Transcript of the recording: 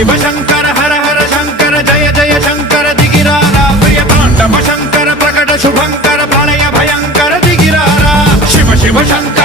शिव शंकर हर हर शंकर जय जय शंकर दिगिरारा प्रिय तांडव शंकर प्रकट शुभंकर प्रलय भयंकर दिगिरारा शिव शिव शंकर